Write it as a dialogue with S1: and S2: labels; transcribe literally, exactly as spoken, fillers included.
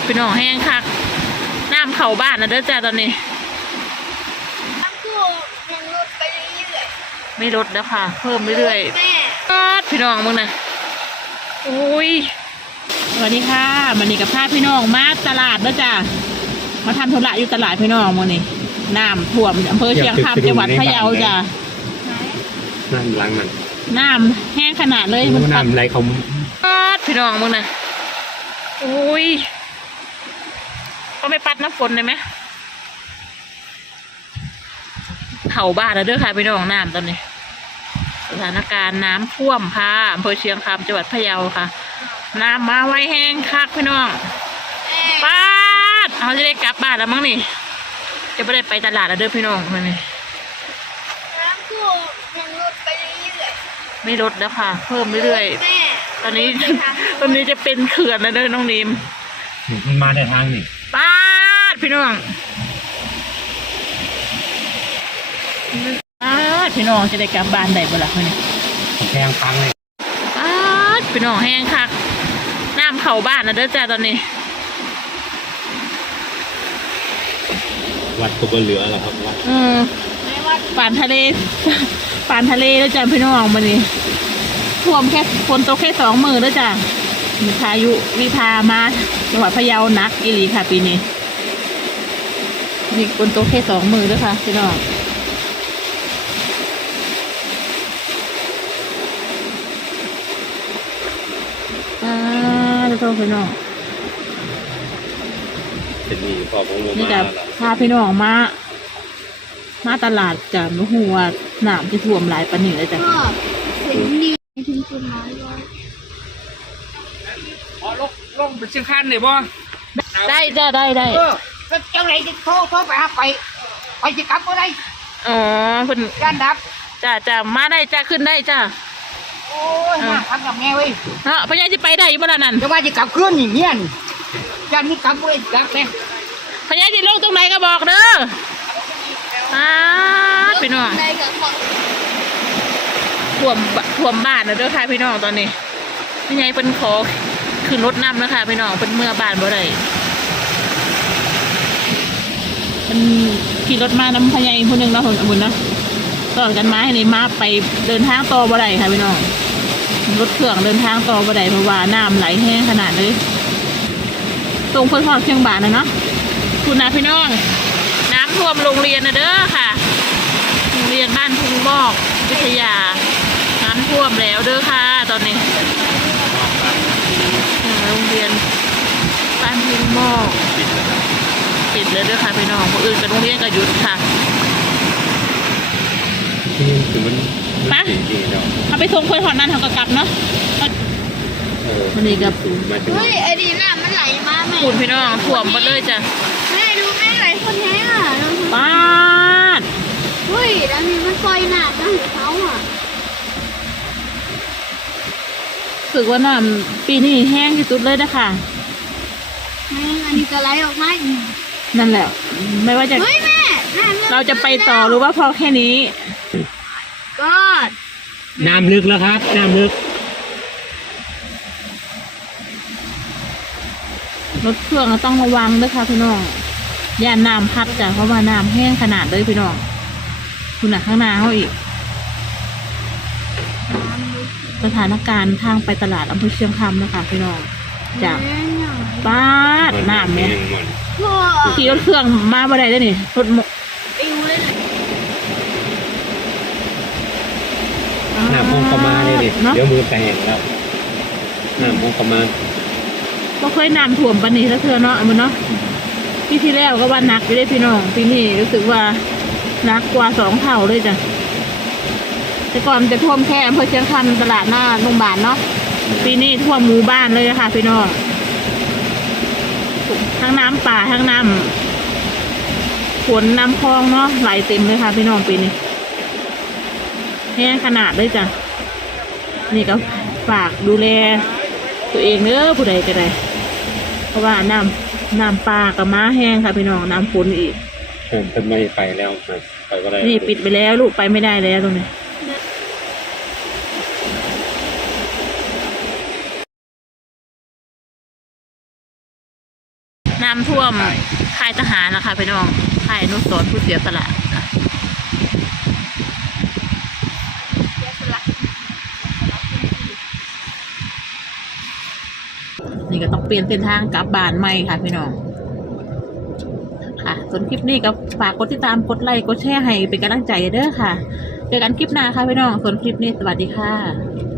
S1: พี่น้องแห้งคักน้ำเข่าบ้านนะเด้อจ้าตอนนี้
S2: น้ำท่วมยังลดไปเรื่อย
S1: ไม่ลดแล้วค่ะเพิ่มเรื่อย
S2: ๆแม่
S1: ๆพี่น้องมึงนะโอ้ยสวัสดีค่ะมันนี่กับพาพี่น้องมาตลาดเด้อจ้ามาทำธุระอยู่ตลาดพี่น้องมึงนี่น้ำท่วมอำเภอเชียงคำจังหวัดพะเยาจ้า
S3: น้ำล้างมัน
S1: น้ำแห้งขนาดเลย
S3: มันน้ำไหลเขา
S1: พี่น้องมึงนะโอ้ยก็ไม่ปัดน้ำฝนเลยไหมเข่าบ้านแล้วเด้อค่ะพี่น้องน้ำตอนนี้สถานการณ์น้ำท่วมค่ะอำเภอเชียงคำจังหวัดพะเยาค่ะน้ำมาไวแห้งคักพี่น้องป้าดเขาจะได้กลับบ้านแล้วมั้งนี่จะไม่ได้ไปตลาดแล้วเด้อพี่น้องมันนี่
S2: น้ำท่วมยังลดไปเรื่อย
S1: ๆไม่ลดแล้วค่ะเพิ่มเรื่อยๆตอนนี้ตอนนี้จะเป็นเขื่อนแล้วเด้อน้องนิม
S3: มันมาในทางนี่
S1: ป้าดพี่น้องป้าดพี่น้องจะได้กลับบ้านได้บ่ล่ะคนนี้
S3: แห้งพังเลย
S1: ป้าดพี่น้องแห้งคักน้ำเข่าบ้านนะเด้อจ้าตอนนี้
S3: วัดตัวเหลือแล้วครับวัด
S1: อืมป่านทะเลป่านทะเลแล้วจ้าพี่น้องมันนี่ท่วมแค่ฝนตกแค่สองมือแล้วจ้ามีพายุวิภามาจังหวัดพะเยานักอีหลีค่ะปีนี้มีฝนตกแค่สองมือด้วยค่ะพี่น้องอ่าจะโทษพี่น้อง
S3: เป็นนี่พอผม
S1: นี่
S3: มา
S1: แต่พาพี่น้องมามาตลาดจ้ะมะฮูว่าน้ำจะท่วมหลายปานนี้เลยจ้ะ
S2: ก็เสียงดีถึงจุดหมายเลย
S3: อ๋อลงลงเป็นเชียงคานเนี่ยบ่
S1: ได้จ้ะได้ได้
S2: เออเจ้าไหนจะโทรโทรไปหาไปไปจะกลับก็ได้
S1: อ๋อคุณ
S2: ย่านดับ
S1: จ้ะจ้ะมาได้จ้ะขึ้นได้จ้ะ
S2: โอ้ยน่าทำกับแม่เว้ย
S1: เนาะพญาจะไปได้อยู่บ้านนั่น
S2: จะว่าจะกลับคืนอย่างเงี้ยย่านนี้กลับเว้ยกลับเลย
S1: พญาจะลงตรงไหนก็บอกเด้ออ่าพี่น้องท่วมท่วมบ้านนะเด้อค่ะพี่น้องตอนนี้พี่ใหญ่เป็นขอขึ้นรถน้ำนะคะพี่น้องเป็นเมื่อบ้านบ่ได้เป็นขี่รถมาน้ำพญาคนหนึ่งเราะคนบุญนะต่อกันมาให้ในมาไปเดินทางต่อบ่ได้ค่ะพี่น้องรถเครื่องเดินทางต่อบ่ได้เพราะว่าน้ำไหลแห้งขนาดเลยตรงเพื่อนพ่อเชียงบานนะเนาะคุณนะพี่น้องน้ำท่วมโรงเรียนนะเด้อค่ะโรงเรียนบ้านทุ่งบอกวิทยาน้ำท่วมแล้วเด้อค่ะตอนนี้โรงเรียนบ้านทุ่งบอกปิดแล้วเด้อค่ะพี่น้องคนอื่นกับโรงเรียนก็หยุดค่ะ
S3: ที่นี่คือมัน
S1: มาเอาไปส่งคนหอดนั้นเขาก็กลับเนาะวันนี้กับ
S2: เฮ้ยไอ้ดีน่ะมันไหลมาแม่
S1: คุณพี่น้องท่วมหมดเลยจ้ะ
S2: แม่ดูแม่ไหลคนแท้อ่ะ
S1: ป้าด
S2: เฮ้ยแล้วนี่มันปล่อยหนาจะหัวเขาอ่ะ
S1: รู้สึกว่าน้ำปีนี้แห้งที่สุดเลยนะคะ
S2: แม่อันนี้จะไหลออกมาอีก
S1: นั่นแหละไม่ว่าจะ
S2: เฮ้ยแม่
S1: เราจะไปต่อหรือว่าพอแค่นี้
S2: ก็
S3: น้ำลึกแล้วครับน้ำลึก
S1: รถเครื่องต้องระวังด้วยค่ะพี่น้องอย่าน้ำพัดจ้ะเพราะว่าน้ำแห้งขนาดเลยพี่น้องคุณหนักข้างหน้าเขาอีกสถานการณ์ทางไปตลาดอำเภอเชียงคำนะคะพี่น้องจากป้าดน้ำเนี่ยขี่รถเครื่องมาบ่ได้ได้นี่รถหมก
S2: อิวเลย
S3: น้ำพุ่งเข้ามาเลยดิเดี๋ยวมือแตกแล้วน้ำพุ่งเข้ามา
S1: ก็เคยน้ำท่วมปานนี้แล้วเธอเนาะมันเนาะปีที่แล้วก็ว่านักอยู่ได้พี่น้องปีนี้รู้สึกว่านักกว่าสองเท่าเลยจ้ะแต่ก่อนจะท่วมแค่อำเภอเชียงคำตลาดหน้าโรงพยาบาลเนาะปีนี้ท่วมหมู่บ้านเลยค่ะพี่น้องทั้งน้ำป่าทั้งน้ำฝนน้ำคลองเนาะไหลเต็มเลยค่ะพี่น้องปีนี้แห้งขนาดเลยจ้ะนี่ก็ฝากดูแลตัวเองเนอะผู้ใดก็ได้เพราะว่าน้ำน้ำปลากับม้าแห้งค่ะพี่น้องน้ำฝนอีก
S3: เพิ่มเป็นไม่ไปแล้วไปก็ได้
S1: นี่ปิดไปแล้วลูกไปไม่ได้แล้วตรงนี้น้ำท่วมค่ายทหารแล้วค่ะพี่น้องค่ายอนุสรณ์ผู้เสียสละค่ะ
S2: เสียสละ
S1: นี่ก็ต้องเปลี่ยนเส้นทางกลับบ้านใหม่ค่ะพี่น้องค่ะส่วนคลิปนี้ก็ฝากกดติดตามกดไลค์กดแชร์ให้เป็นกำลังใจเด้อค่ะเจอกันคลิปหน้าค่ะพี่น้องส่วนคลิปนี้สวัสดีค่ะ